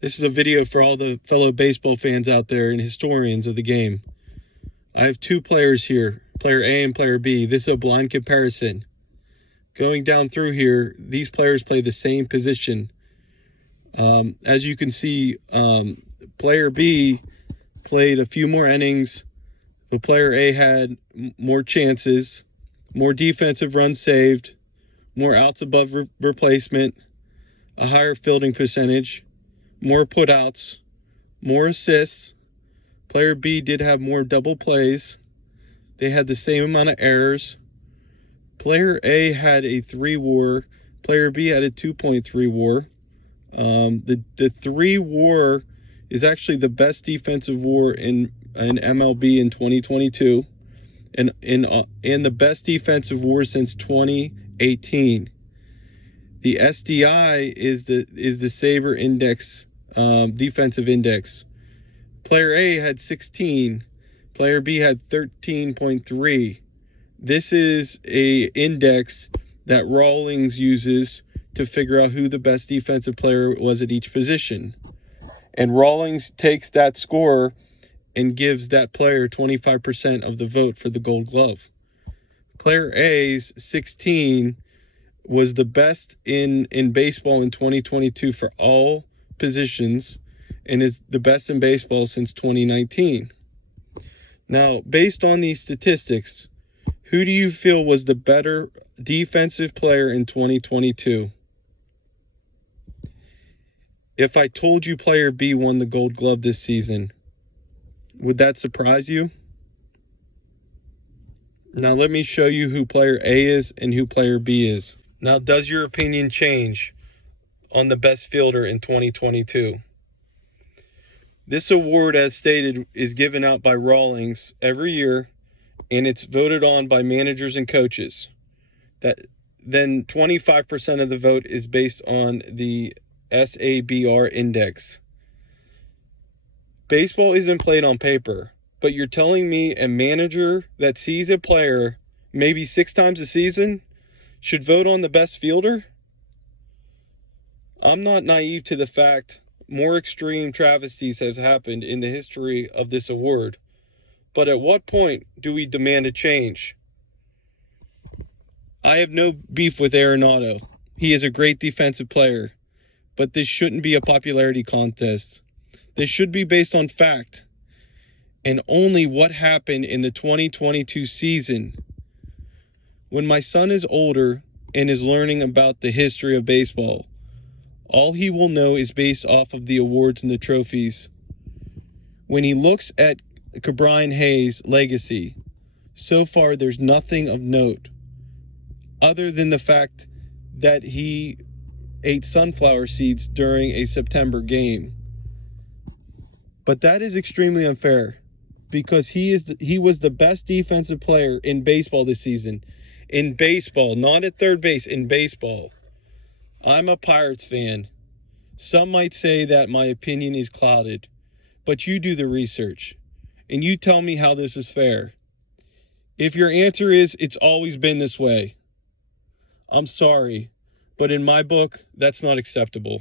This is a video for all the fellow baseball fans out there and historians of the game. I have two players here, player A and player B. This is a blind comparison. Going down through here, these players play the same position. As you can see, player B played a few more innings, but player A had more chances, more defensive runs saved, more outs above replacement, a higher fielding percentage, more putouts, more assists. Player B did have more double plays. They had the same amount of errors. Player A had a 3 WAR. Player B had a 2.3 WAR. The 3 WAR is actually the best defensive WAR in MLB in 2022, and the best defensive WAR since 2018. The SDI is the Saber Index, defensive index. Player A had 16. Player B had 13.3. This is a index that Rawlings uses to figure out who the best defensive player was at each position. And Rawlings takes that score and gives that player 25% of the vote for the Gold Glove. Player A's 16 was the best in baseball in 2022 for all positions, and is the best in baseball since 2019. Now, based on these statistics, who do you feel was the better defensive player in 2022? If I told you player B won the Gold Glove this season, would that surprise you? Now let me show you who player A is and who player B is. Now, does your opinion change on the best fielder in 2022? This award, as stated, is given out by Rawlings every year, and it's voted on by managers and coaches. Then 25% of the vote is based on the SABR index. Baseball isn't played on paper, but you're telling me a manager that sees a player maybe 6 times a season should vote on the best fielder? I'm not naive to the fact more extreme travesties have happened in the history of this award, but at what point do we demand a change? I have no beef with Arenado. He is a great defensive player, but this shouldn't be a popularity contest. This should be based on fact and only what happened in the 2022 season. When my son is older and is learning about the history of baseball, all he will know is based off of the awards and the trophies. When he looks at Ke'Bryan Hayes' legacy, so far there's nothing of note other than the fact that he ate sunflower seeds during a September game. But that is extremely unfair, because he was the best defensive player in baseball this season. In baseball, not at third base, in baseball. I'm a Pirates fan. Some might say that my opinion is clouded, but you do the research, and you tell me how this is fair. If your answer is it's always been this way, I'm sorry, but in my book, that's not acceptable.